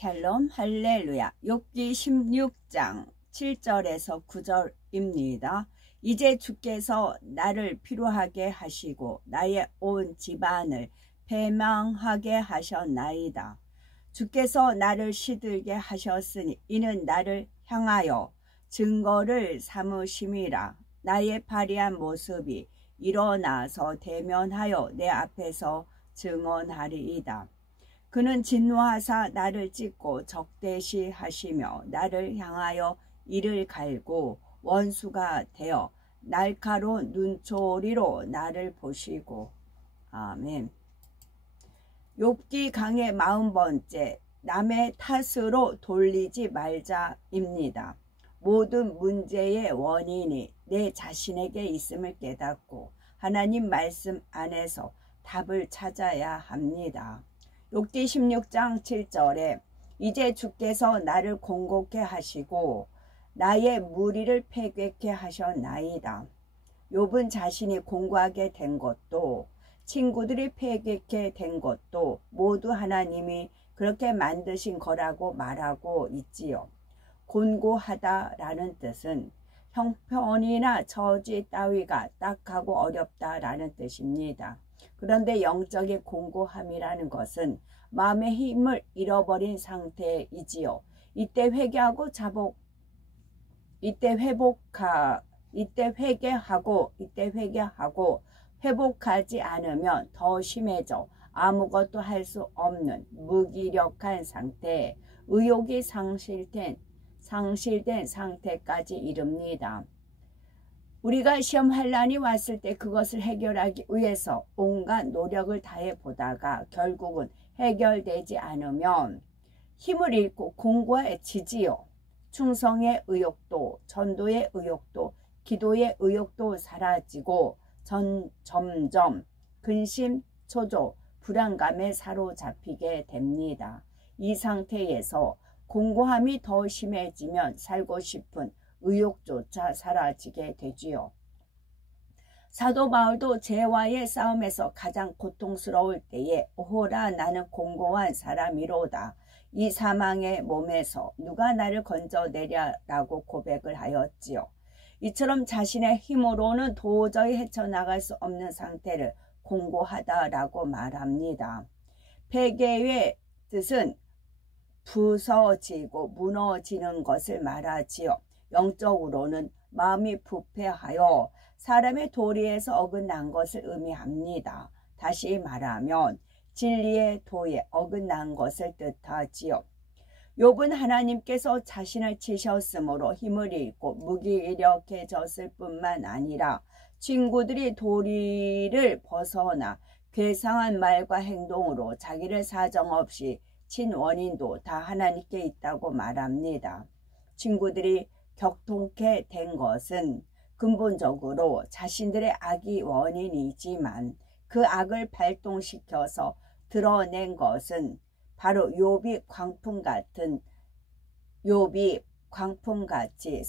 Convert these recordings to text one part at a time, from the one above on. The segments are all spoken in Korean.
샬롬 할렐루야. 욥기 16장 7절에서 9절입니다. 이제 주께서 나를 피로하게 하시고 나의 온 집안을 패망하게 하셨나이다. 주께서 나를 시들게 하셨으니 이는 나를 향하여 증거를 삼으심이라. 나의 발이한 모습이 일어나서 대면하여 내 앞에서 증언하리이다. 그는 진노하사 나를 찢고 적대시 하시며 나를 향하여 이를 갈고 원수가 되어 날카로운 눈초리로 나를 보시고. 아멘. 욥기 강의 40번째, 남의 탓으로 돌리지 말자입니다. 모든 문제의 원인이 내 자신에게 있음을 깨닫고 하나님 말씀 안에서 답을 찾아야 합니다. 욥기 16장 7절에 이제 주께서 나를 공곡케 하시고 나의 무리를 패괴케 하셨나이다. 욥은 자신이 공고하게 된 것도 친구들이 패괴케 된 것도 모두 하나님이 그렇게 만드신 거라고 말하고 있지요. 곤고하다라는 뜻은 형편이나 처지 따위가 딱하고 어렵다라는 뜻입니다. 그런데 영적인 공고함이라는 것은 마음의 힘을 잃어버린 상태이지요. 이때 회개하고 회복하지 않으면 더 심해져 아무것도 할 수 없는 무기력한 상태에 의욕이 상실된 상태까지 이릅니다. 우리가 시험 환란이 왔을 때 그것을 해결하기 위해서 온갖 노력을 다해 보다가 결국은 해결되지 않으면 힘을 잃고 공고해지지요. 충성의 의욕도, 전도의 의욕도, 기도의 의욕도 사라지고 점점 근심, 초조, 불안감에 사로잡히게 됩니다. 이 상태에서 공고함이 더 심해지면 살고 싶은 의욕조차 사라지게 되지요. 사도 바울도 죄와의 싸움에서 가장 고통스러울 때에 오호라 나는 공고한 사람이로다. 이 사망의 몸에서 누가 나를 건져내랴라고 고백을 하였지요. 이처럼 자신의 힘으로는 도저히 헤쳐나갈 수 없는 상태를 공고하다라고 말합니다. 폐괴의 뜻은 부서지고 무너지는 것을 말하지요. 영적으로는 마음이 부패하여 사람의 도리에서 어긋난 것을 의미합니다. 다시 말하면 진리의 도에 어긋난 것을 뜻하지요. 욥은 하나님께서 자신을 치셨으므로 힘을 잃고 무기력해졌을 뿐만 아니라 친구들이 도리를 벗어나 괴상한 말과 행동으로 자기를 사정없이 친 원인도 다 하나님께 있다고 말합니다. 친구들이 격통케 된 것은 근본적으로 자신들의 악이 원인이지만 그 악을 발동시켜서 드러낸 것은 바로 욥이 광풍같이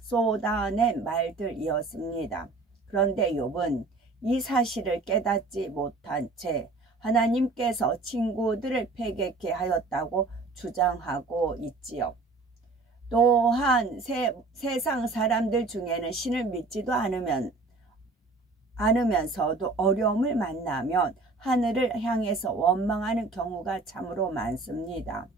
쏟아낸 말들이었습니다. 그런데 욥은 이 사실을 깨닫지 못한 채 하나님께서 친구들을 패괴케 하였다고 주장하고 있지요. 또한 세상 사람들 중에는 신을 믿지도 않으면서도 어려움을 만나면 하늘을 향해서 원망하는 경우가 참으로 많습니다.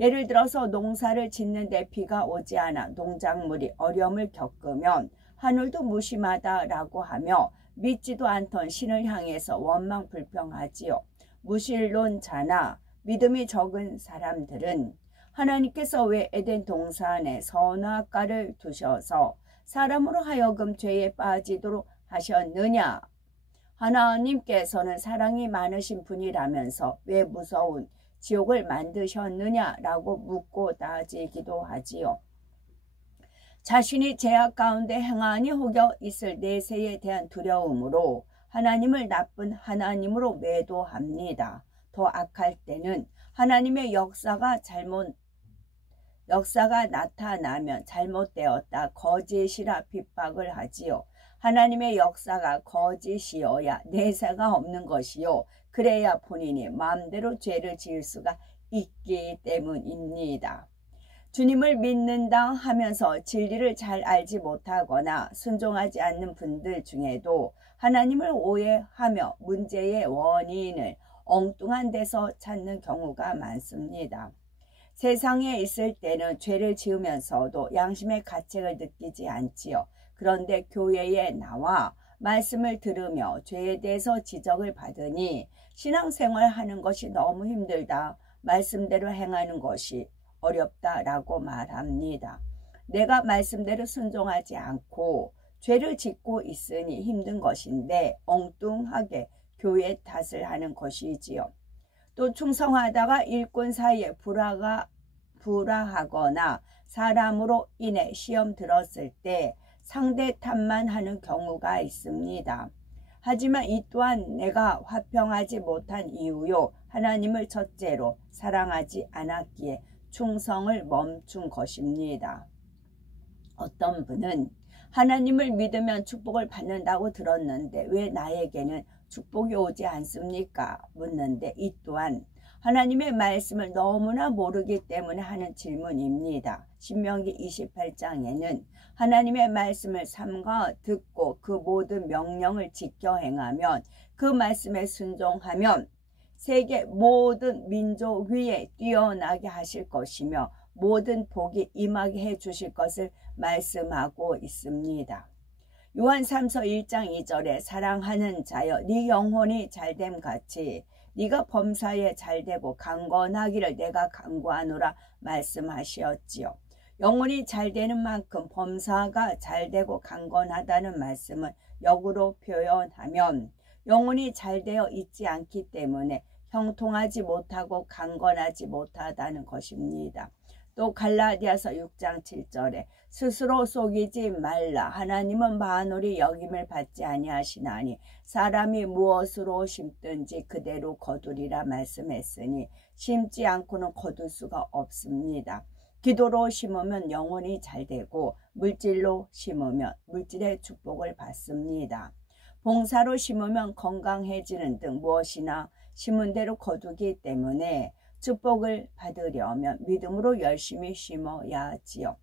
예를 들어서 농사를 짓는데 비가 오지 않아 농작물이 어려움을 겪으면 하늘도 무심하다라고 하며 믿지도 않던 신을 향해서 원망 불평하지요. 무신론자나 믿음이 적은 사람들은 하나님께서 왜 에덴 동산에 선악과를 두셔서 사람으로 하여금 죄에 빠지도록 하셨느냐? 하나님께서는 사랑이 많으신 분이라면서 왜 무서운 지옥을 만드셨느냐라고 묻고 따지기도 하지요. 자신이 죄악 가운데 행하니 혹여 있을 내세에 대한 두려움으로 하나님을 나쁜 하나님으로 매도합니다. 더 악할 때는 하나님의 역사가 나타나면 잘못되었다, 거짓이라 핍박을 하지요. 하나님의 역사가 거짓이어야 내세가 없는 것이요. 그래야 본인이 마음대로 죄를 지을 수가 있기 때문입니다. 주님을 믿는다 하면서 진리를 잘 알지 못하거나 순종하지 않는 분들 중에도 하나님을 오해하며 문제의 원인을 엉뚱한 데서 찾는 경우가 많습니다. 세상에 있을 때는 죄를 지으면서도 양심의 가책을 느끼지 않지요. 그런데 교회에 나와 말씀을 들으며 죄에 대해서 지적을 받으니 신앙생활 하는 것이 너무 힘들다, 말씀대로 행하는 것이 어렵다라고 말합니다. 내가 말씀대로 순종하지 않고 죄를 짓고 있으니 힘든 것인데 엉뚱하게 교회 탓을 하는 것이지요. 또 충성하다가 일꾼 사이에 불화하거나 사람으로 인해 시험 들었을 때 상대 탓만 하는 경우가 있습니다. 하지만 이 또한 내가 화평하지 못한 이유요, 하나님을 첫째로 사랑하지 않았기에 충성을 멈춘 것입니다. 어떤 분은 하나님을 믿으면 축복을 받는다고 들었는데 왜 나에게는 축복이 오지 않습니까? 묻는데 이 또한 하나님의 말씀을 너무나 모르기 때문에 하는 질문입니다. 신명기 28장에는 하나님의 말씀을 삼가 듣고 그 모든 명령을 지켜 행하면, 그 말씀에 순종하면 세계 모든 민족 위에 뛰어나게 하실 것이며 모든 복이 임하게 해 주실 것을 말씀하고 있습니다. 요한 3서 1장 2절에 사랑하는 자여 네 영혼이 잘됨 같이 네가 범사에 잘되고 강건하기를 내가 간구하노라 말씀하시었지요. 영혼이 잘되는 만큼 범사가 잘되고 강건하다는 말씀은 역으로 표현하면 영혼이 잘되어 있지 않기 때문에 형통하지 못하고 강건하지 못하다는 것입니다. 또 갈라디아서 6장 7절에 스스로 속이지 말라. 하나님은 만홀이 여김을 받지 아니하시나니 사람이 무엇으로 심든지 그대로 거두리라 말씀했으니 심지 않고는 거둘 수가 없습니다. 기도로 심으면 영혼이 잘되고 물질로 심으면 물질의 축복을 받습니다. 봉사로 심으면 건강해지는 등 무엇이나 심은 대로 거두기 때문에 축복을 받으려면 믿음으로 열심히 심어야 하지요.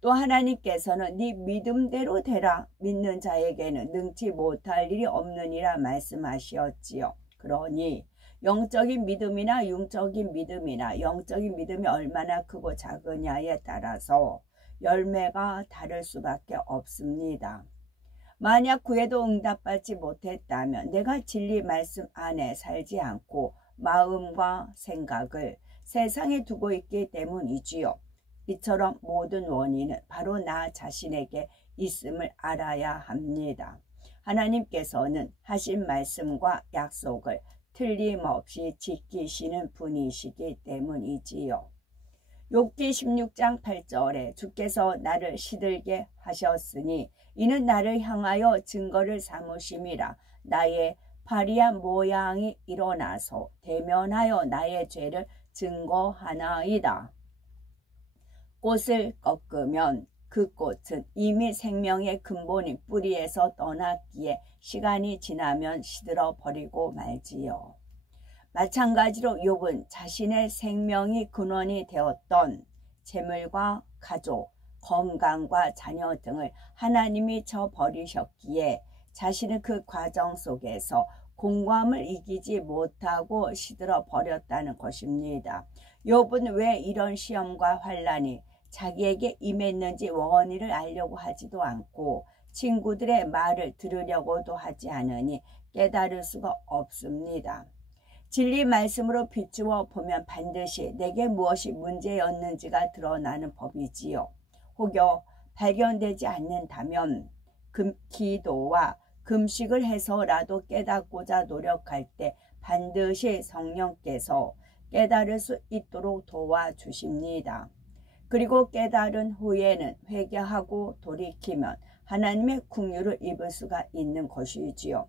또 하나님께서는 네 믿음대로 되라, 믿는 자에게는 능치 못할 일이 없느니라 말씀하시었지요. 그러니 영적인 믿음이나 융적인 믿음이나 영적인 믿음이 얼마나 크고 작으냐에 따라서 열매가 다를 수밖에 없습니다. 만약 구해도 응답받지 못했다면 내가 진리 말씀 안에 살지 않고 마음과 생각을 세상에 두고 있기 때문이지요. 이처럼 모든 원인은 바로 나 자신에게 있음을 알아야 합니다. 하나님께서는 하신 말씀과 약속을 틀림없이 지키시는 분이시기 때문이지요. 욥기 16장 8절에 주께서 나를 시들게 하셨으니 이는 나를 향하여 증거를 삼으심이라. 나의 파리한 모양이 일어나서 대면하여 나의 죄를 증거하나이다. 꽃을 꺾으면 그 꽃은 이미 생명의 근본인 뿌리에서 떠났기에 시간이 지나면 시들어 버리고 말지요. 마찬가지로 욥은 자신의 생명이 근원이 되었던 재물과 가족, 건강과 자녀 등을 하나님이 저버리셨기에 자신은 그 과정 속에서 공감을 이기지 못하고 시들어 버렸다는 것입니다. 욥은 왜 이런 시험과 환난이 자기에게 임했는지 원인을 알려고 하지도 않고 친구들의 말을 들으려고도 하지 않으니 깨달을 수가 없습니다. 진리 말씀으로 비추어 보면 반드시 내게 무엇이 문제였는지가 드러나는 법이지요. 혹여 발견되지 않는다면 기도와 금식을 해서라도 깨닫고자 노력할 때 반드시 성령께서 깨달을 수 있도록 도와주십니다. 그리고 깨달은 후에는 회개하고 돌이키면 하나님의 긍휼을 입을 수가 있는 것이지요.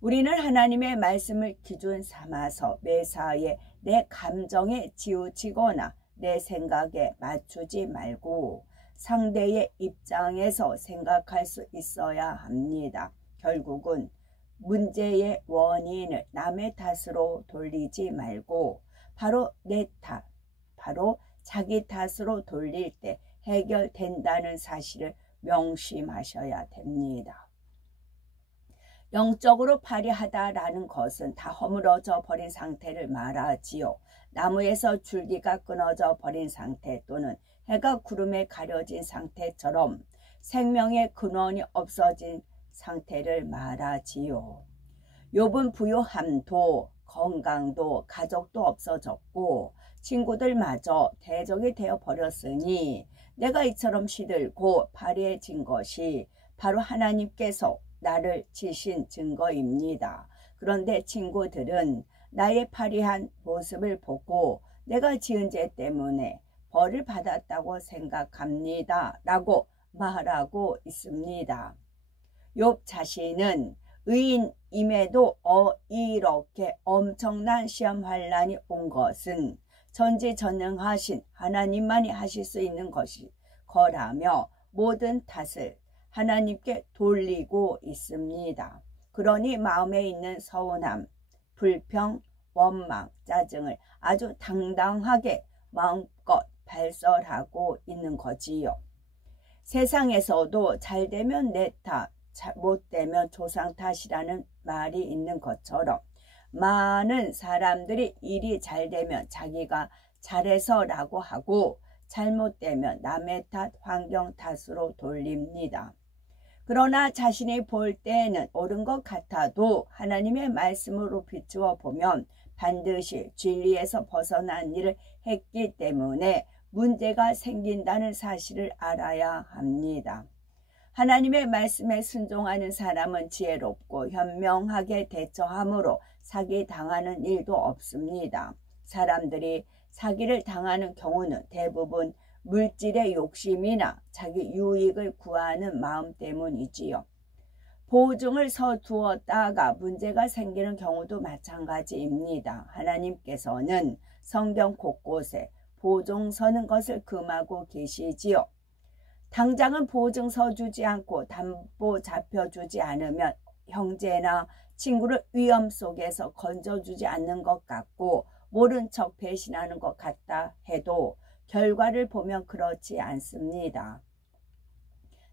우리는 하나님의 말씀을 기준 삼아서 매사에 내 감정에 치우치거나 내 생각에 맞추지 말고 상대의 입장에서 생각할 수 있어야 합니다. 결국은 문제의 원인을 남의 탓으로 돌리지 말고 바로 내 탓, 바로 자기 탓으로 돌릴 때 해결된다는 사실을 명심하셔야 됩니다. 영적으로 파리하다라는 것은 다 허물어져 버린 상태를 말하지요. 나무에서 줄기가 끊어져 버린 상태 또는 해가 구름에 가려진 상태처럼 생명의 근원이 없어진 상태를 말하지요. 욥은 부유함도 건강도 가족도 없어졌고 친구들마저 대적이 되어 버렸으니 내가 이처럼 시들고 파리해진 것이 바로 하나님께서 나를 지신 증거입니다. 그런데 친구들은 나의 파리한 모습을 보고 내가 지은 죄 때문에 벌을 받았다고 생각합니다. 라고 말하고 있습니다. 욥 자신은 의인임에도 이렇게 엄청난 시험 환란이 온 것은 전지전능하신 하나님만이 하실 수 있는 거라며 모든 탓을 하나님께 돌리고 있습니다. 그러니 마음에 있는 서운함, 불평, 원망, 짜증을 아주 당당하게 마음껏 발설하고 있는 거지요. 세상에서도 잘 되면 내 탓, 못 되면 조상 탓이라는 말이 있는 것처럼 많은 사람들이 일이 잘 되면 자기가 잘해서라고 하고 잘못되면 남의 탓, 환경 탓으로 돌립니다. 그러나 자신이 볼 때에는 옳은 것 같아도 하나님의 말씀으로 비추어 보면 반드시 진리에서 벗어난 일을 했기 때문에 문제가 생긴다는 사실을 알아야 합니다. 하나님의 말씀에 순종하는 사람은 지혜롭고 현명하게 대처하므로 사기당하는 일도 없습니다. 사람들이 사기를 당하는 경우는 대부분 물질의 욕심이나 자기 유익을 구하는 마음 때문이지요. 보증을 서두었다가 문제가 생기는 경우도 마찬가지입니다. 하나님께서는 성경 곳곳에 보증 서는 것을 금하고 계시지요. 당장은 보증서 주지 않고 담보 잡혀주지 않으면 형제나 친구를 위험 속에서 건져주지 않는 것 같고 모른 척 배신하는 것 같다 해도 결과를 보면 그렇지 않습니다.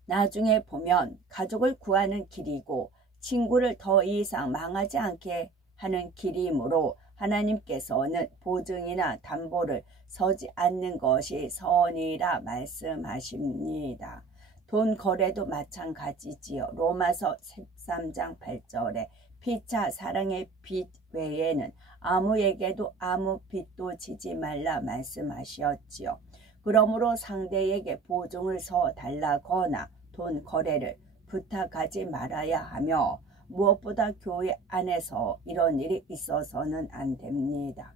나중에 보면 가족을 구하는 길이고 친구를 더 이상 망하지 않게 하는 길이므로 하나님께서는 보증이나 담보를 서지 않는 것이 선이라 말씀하십니다. 돈 거래도 마찬가지지요. 로마서 13장 8절에 피차 사랑의 빚 외에는 아무에게도 아무 빚도 지지 말라 말씀하셨지요. 그러므로 상대에게 보증을 서 달라거나 돈 거래를 부탁하지 말아야 하며 무엇보다 교회 안에서 이런 일이 있어서는 안 됩니다.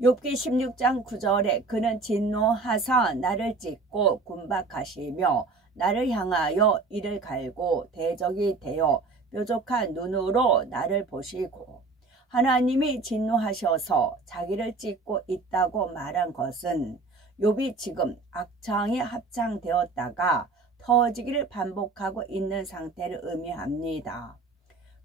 욥기 16장 9절에 그는 진노하사 나를 찢고 군박하시며 나를 향하여 이를 갈고 대적이 되어 뾰족한 눈으로 나를 보시고 하나님이 진노하셔서 자기를 찢고 있다고 말한 것은 욥이 지금 악창에 합창되었다가 터지기를 반복하고 있는 상태를 의미합니다.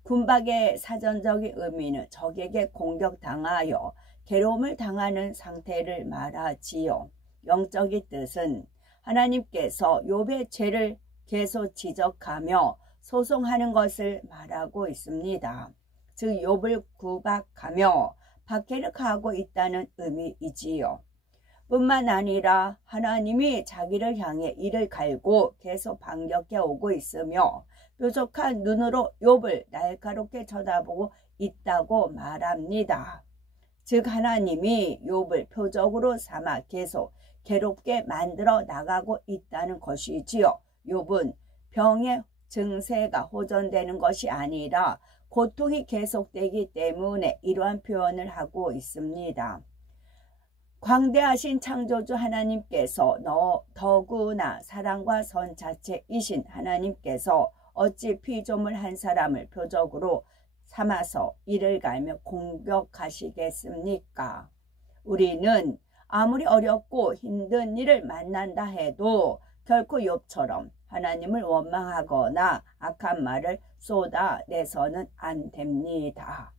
군박의 사전적인 의미는 적에게 공격당하여 괴로움을 당하는 상태를 말하지요. 영적인 뜻은 하나님께서 욥의 죄를 계속 지적하며 소송하는 것을 말하고 있습니다. 즉 욥을 구박하며 박해를 가하고 있다는 의미이지요. 뿐만 아니라 하나님이 자기를 향해 이를 갈고 계속 반격해 오고 있으며 뾰족한 눈으로 욥을 날카롭게 쳐다보고 있다고 말합니다. 즉 하나님이 욥을 표적으로 삼아 계속 괴롭게 만들어 나가고 있다는 것이지요. 욥은 병의 증세가 호전되는 것이 아니라 고통이 계속되기 때문에 이러한 표현을 하고 있습니다. 광대하신 창조주 하나님께서 더구나 사랑과 선 자체이신 하나님께서 어찌 피조물 한 사람을 표적으로 삼아서 이를 갈며 공격하시겠습니까? 우리는 아무리 어렵고 힘든 일을 만난다 해도 결코 욥처럼 하나님을 원망하거나 악한 말을 쏟아내서는 안 됩니다.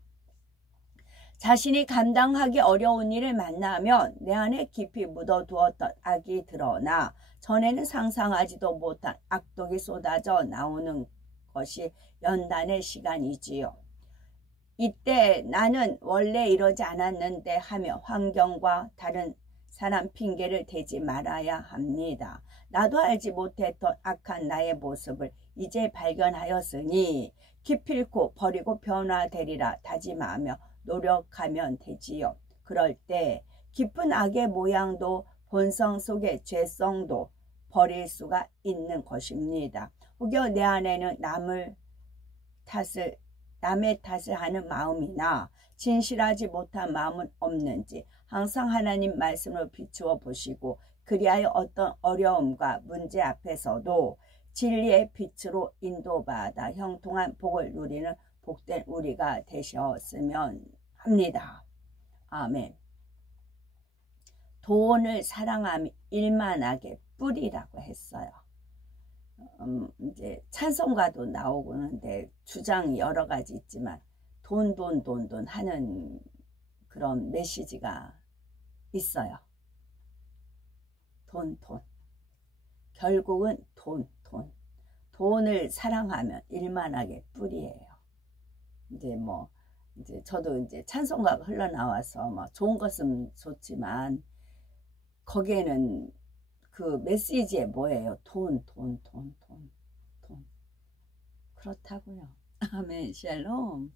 자신이 감당하기 어려운 일을 만나면 내 안에 깊이 묻어두었던 악이 드러나 전에는 상상하지도 못한 악독이 쏟아져 나오는 것이 연단의 시간이지요. 이때 나는 원래 이러지 않았는데 하며 환경과 다른 사람 핑계를 대지 말아야 합니다. 나도 알지 못했던 악한 나의 모습을 이제 발견하였으니 기필코 버리고 변화되리라 다짐하며 노력하면 되지요. 그럴 때 깊은 악의 모양도 본성 속의 죄성도 버릴 수가 있는 것입니다. 혹여 내 안에는 남의 탓을 하는 마음이나 진실하지 못한 마음은 없는지 항상 하나님 말씀으로 비추어 보시고 그리하여 어떤 어려움과 문제 앞에서도 진리의 빛으로 인도받아 형통한 복을 누리는 복된 우리가 되셨으면 합니다. 아멘. 돈을 사랑함이 일만하게 뿌리라고 했어요. 이제 찬송가도 나오고 하는데 주장이 여러 가지 있지만 돈 하는 그런 메시지가 있어요. 돈. 결국은 돈을 사랑하면 일만하게 뿌리예요. 이제 저도 이제 찬송가가 흘러나와서 좋은 것은 좋지만 거기에는 그 메시지에 뭐예요? 돈. 그렇다고요. 아멘. 샬롬.